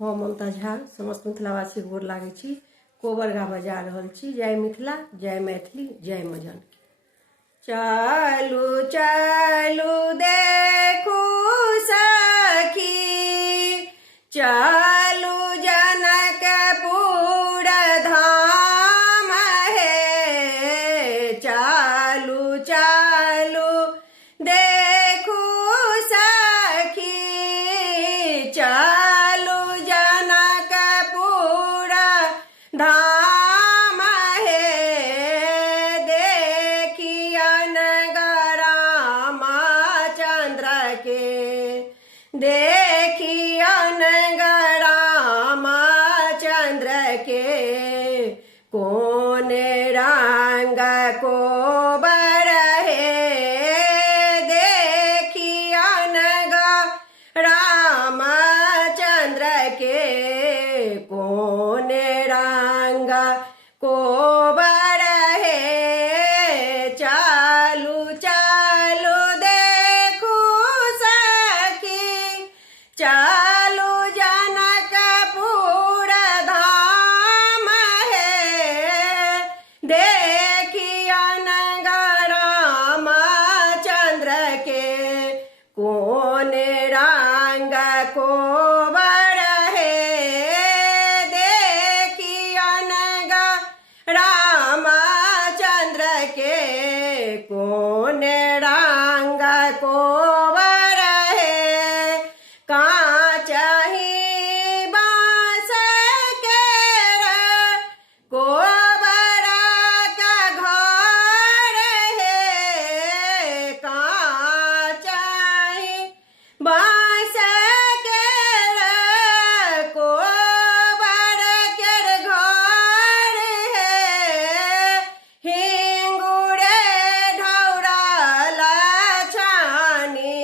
हम ममता झा समस्त मिथिलावासी गोर लागै छी। कोबरगा बजा रहल छी। जय मिथिला, जय मैथिली, जय माँ जानकी। चलू चलू देखू सखी, चलू जनकपुर धाम हे। चलू चलू देखू सखी, चलू जनकपुर धाम हे। देखियन रामचंद्र के, देखियन रामचंद्र के, कौन रंग कोबर हे। देखियन रामचंद्र के, कौन रंग कोबर हे। चालू चालू देखू सखी, चालू जनकपुर धाम हे। देखियन रामचंद्र के, कौन रंग कोबर हे। देखियन रामचंद्र के, कौन रंग कोबर हे। काचही बाँस केर कोबर का घर हे। काचही बाँस केर कोबर केर घर हे। हिंगुरे ढौरल छानी,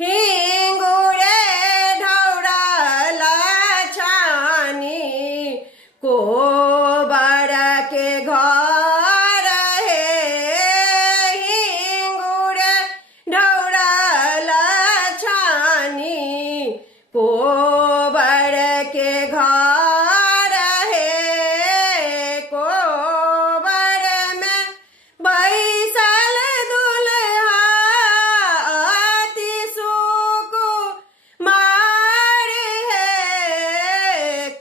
हिंगुरे ढौरल छानी, कोबर के घर हे। हिंगुरे ढौरल छानी, कोबर के घर हे। कोबर में बैसल दुल्हा अति सुकुमार हे।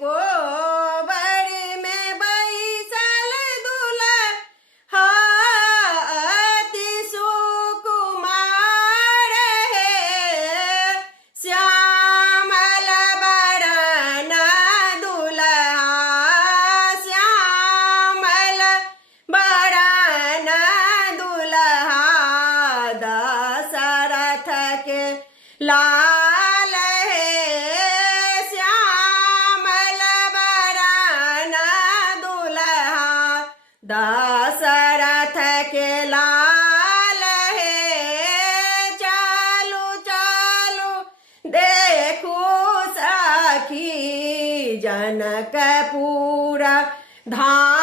कोबर में बैसल दुल्हा अति सुकुमार हे। श्यामल बरन दुल्हा, श्यामल बरन दुल्हा, दशरथ के लाल हे। श्यामल बरन दुल्हा, दशरथ के लाल हे। चालू चालू देखू सखी, जनकपुर धाम